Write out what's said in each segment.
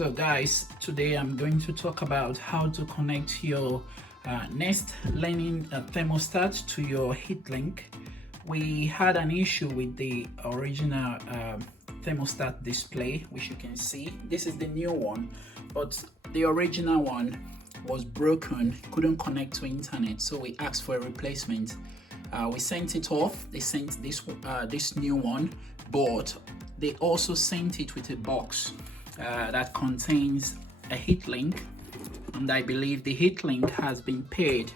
So guys, today I'm going to talk about how to connect your Nest Learning thermostat to your heat link. We had an issue with the original thermostat display, which you can see. This is the new one, but the original one was broken, couldn't connect to internet, so we asked for a replacement. We sent it off. They sent this new one, but they also sent it with a box that contains a heat link, and I believe the heat link has been paired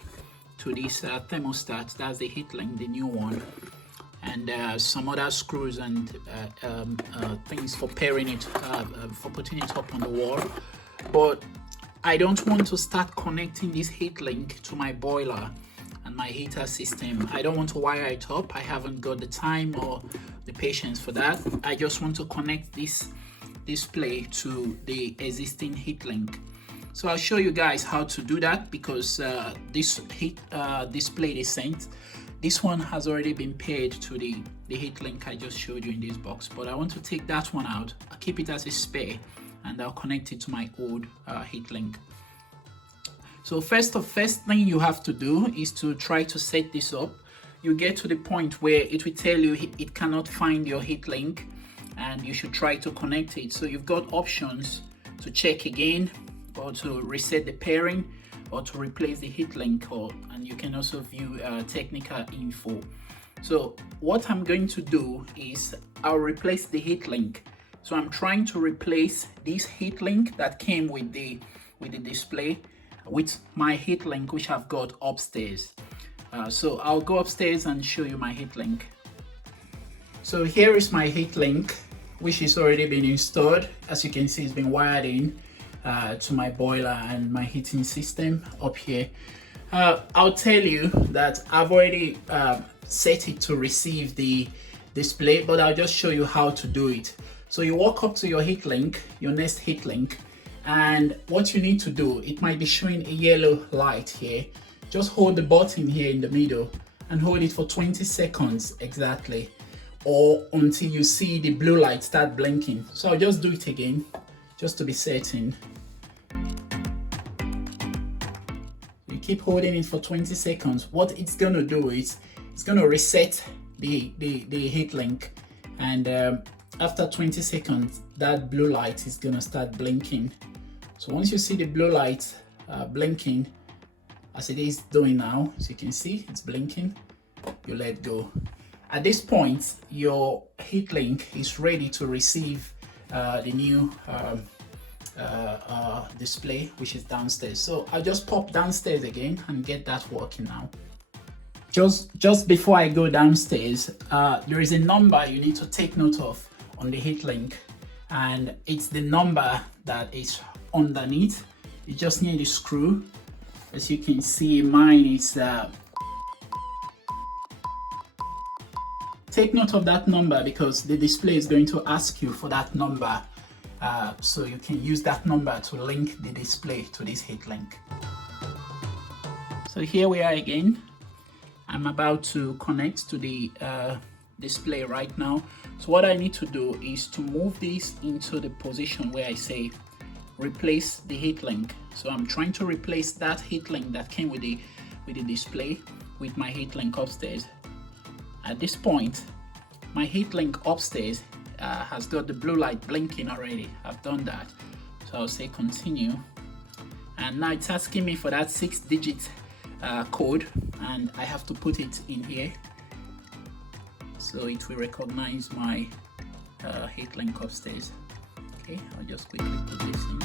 to this thermostat. That's the heat link, the new one, and some other screws and things for pairing it, for putting it up on the wall. But I don't want to start connecting this heat link to my boiler and my heater system. I don't want to wire it up. I haven't got the time or the patience for that. I just want to connect this display to the existing heat link. So I'll show you guys how to do that, because this heat display they sent, this one has already been paired to the heat link I just showed you in this box. But I want to take that one out. I'll keep it as a spare, and I'll connect it to my old heat link. So first thing you have to do is to try to set this up. You get to the point where it will tell you it cannot find your heat link, and you should try to connect it. So you've got options to check again, or to reset the pairing, or to replace the heat link, and you can also view technical info. So what I'm going to do is I'll replace the heat link. So I'm trying to replace this heat link that came with the display with my heat link, which I've got upstairs. So I'll go upstairs and show you my heat link. So here is my heat link, which is already been installed. As you can see, it's been wired in to my boiler and my heating system up here. I'll tell you that I've already set it to receive the display, but I'll just show you how to do it. So you walk up to your heat link, your Nest heat link, and what you need to do, it might be showing a yellow light here. Just hold the button here in the middle and hold it for 20 seconds exactly, or until you see the blue light start blinking. So I'll just do it again, just to be certain. You keep holding it for 20 seconds. What it's gonna do is it's gonna reset the heat link, and after 20 seconds, that blue light is gonna start blinking. So once you see the blue light blinking, as it is doing now, as you can see, it's blinking, you let go. At this point, your heat link is ready to receive the new display, which is downstairs. So I'll just pop downstairs again and get that working now. Just before I go downstairs, there is a number you need to take note of on the heat link, and it's the number that is underneath. You just need a screw. As you can see, mine is take note of that number, because the display is going to ask you for that number, so you can use that number to link the display to this heat link. So here we are again. I'm about to connect to the display right now. So what I need to do is to move this into the position where I say replace the heat link. So I'm trying to replace that heat link that came with the display with my heat link upstairs. At this point, my heat link upstairs has got the blue light blinking already. I've done that. So I'll say continue, and now it's asking me for that 6-digit code, and I have to put it in here. So it will recognize my heat link upstairs. Okay, I'll just quickly put this in.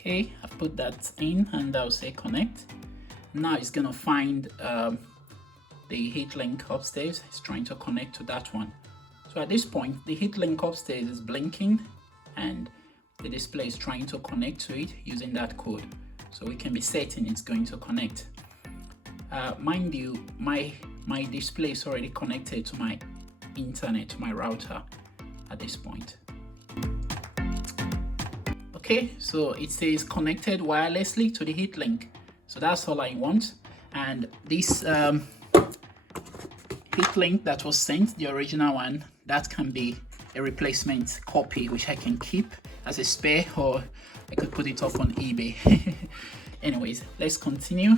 Okay, I've put that in, and I'll say connect. Now it's gonna find the heat link upstairs. It's trying to connect to that one. So at this point, the heat link upstairs is blinking, and the display is trying to connect to it using that code. So we can be certain it's going to connect. Mind you, my display is already connected to my internet, to my router at this point. Okay, so it says connected wirelessly to the heat link. So that's all I want. And this heat link that was sent, the original one, that can be a replacement copy which I can keep as a spare, or I could put it up on eBay. Anyways, let's continue.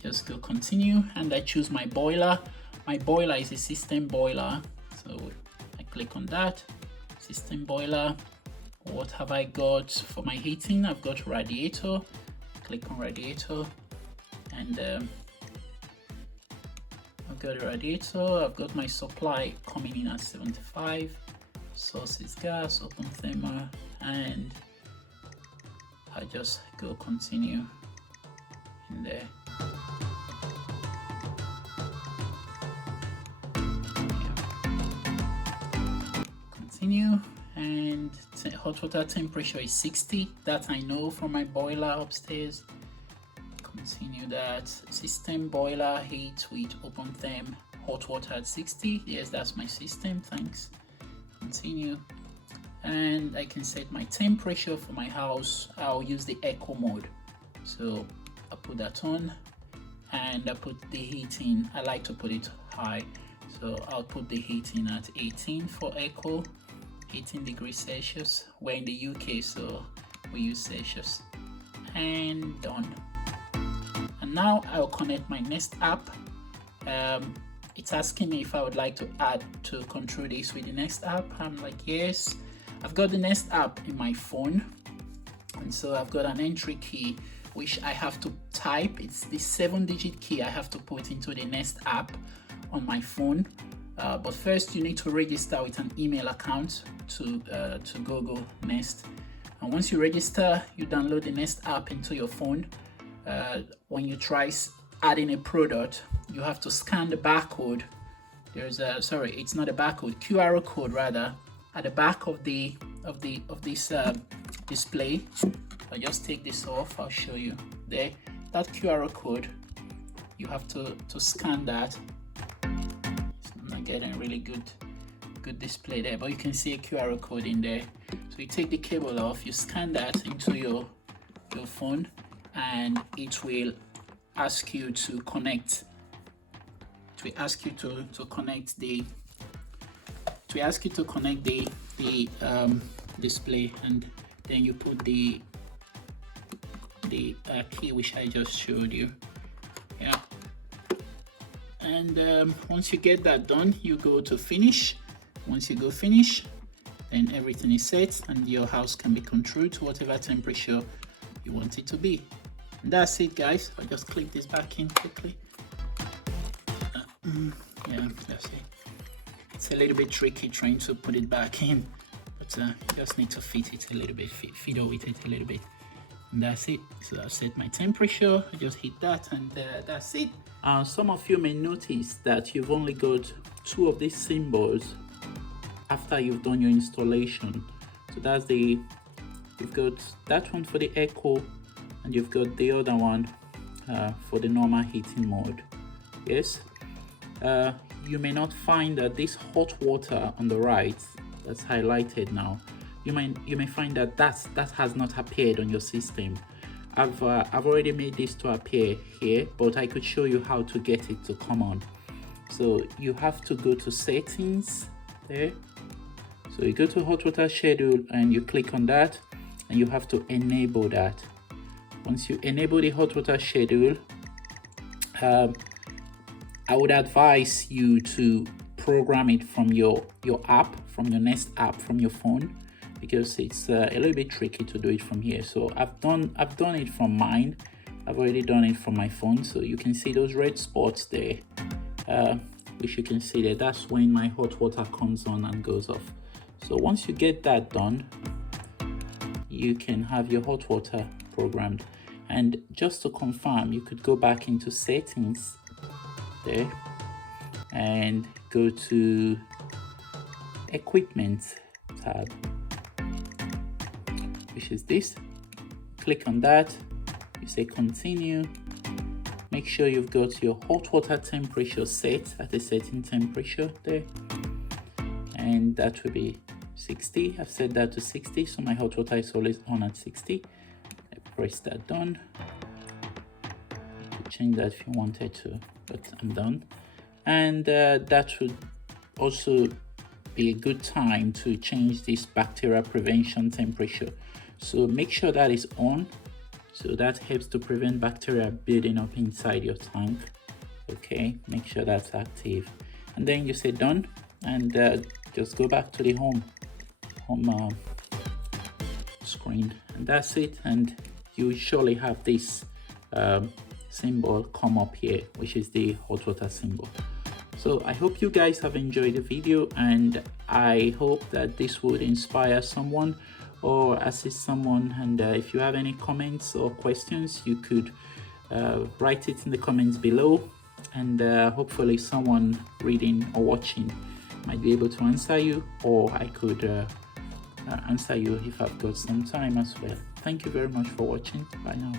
Just go continue, and I choose my boiler. My boiler is a system boiler, so I click on that. System boiler. What have I got for my heating? I've got radiator. Click on radiator, and I've got a radiator. I've got my supply coming in at 75. Source is gas, open thermal, and I just go continue in there. Continue, and hot water temperature is 60. That I know from my boiler upstairs. Continue that. System boiler heat with open therm, hot water at 60. Yes, that's my system. Thanks. Continue, and I can set my temperature for my house. I'll use the eco mode, so I put that on, and I put the heating. I like to put it high, so I'll put the heating at 18 for eco, 18 degrees Celsius. We're in the UK, so we use Celsius, and done. And now I'll connect my Nest app. It's asking me if I would like to add to control this with the Nest app. I'm like, yes. I've got the Nest app in my phone, and so I've got an entry key which I have to type. It's the 7-digit key I have to put into the Nest app on my phone. But first you need to register with an email account to Google Nest. And once you register, you download the Nest app into your phone. When you try adding a product, you have to scan the barcode. There's a, sorry, it's not a barcode, QR code rather, at the back of this display. I'll just take this off. I'll show you there. That QR code, you have to scan that. I'm not getting really good display there, but you can see a QR code in there. So you take the cable off, you scan that into your phone, and it will ask you to connect. It will ask you to connect the display, and then you put the key which I just showed you. Yeah, and once you get that done, you go to finish. Once you go finish, then everything is set, and your house can be controlled to whatever temperature you want it to be. And that's it, guys. I'll just click this back in quickly. Yeah, that's it. It's a little bit tricky trying to put it back in, but you just need to fit it a little bit, fiddle with it a little bit, and that's it. So I've set my temperature. I just hit that, and that's it. Some of you may notice that you've only got 2 of these symbols after you've done your installation. So that's you've got that one for the echo, and you've got the other one for the normal heating mode. Yes. You may not find that this hot water on the right that's highlighted now, you may find that that has not appeared on your system. I've already made this to appear here, but I could show you how to get it to come on. So you have to go to settings there. So you go to hot water schedule and you click on that, and you have to enable that. Once you enable the hot water schedule, I would advise you to program it from your app, from your Nest app, from your phone, because it's a little bit tricky to do it from here. So I've done it from mine. I've already done it from my phone. So you can see those red spots there, which you can see there. That's when my hot water comes on and goes off. So once you get that done, you can have your hot water programmed. And just to confirm, you could go back into settings there and go to equipment tab. which is this. Click on that, you say continue. Make sure you've got your hot water temperature set at a certain temperature there, and that will be 60. I've set that to 60, so my hot water is always on at 60. I press that done. You could change that if you wanted to, but I'm done. And that would also be a good time to change this bacterial prevention temperature. So make sure that is on, so that helps to prevent bacteria building up inside your tank. Okay, make sure that's active, and then you say done, and just go back to the home screen, and that's it. And you surely have this symbol come up here, which is the hot water symbol. So I hope you guys have enjoyed the video, and I hope that this would inspire someone or assist someone. And if you have any comments or questions, you could write it in the comments below, and hopefully someone reading or watching might be able to answer you, or I could answer you if I've got some time as well. Thank you very much for watching. Bye now.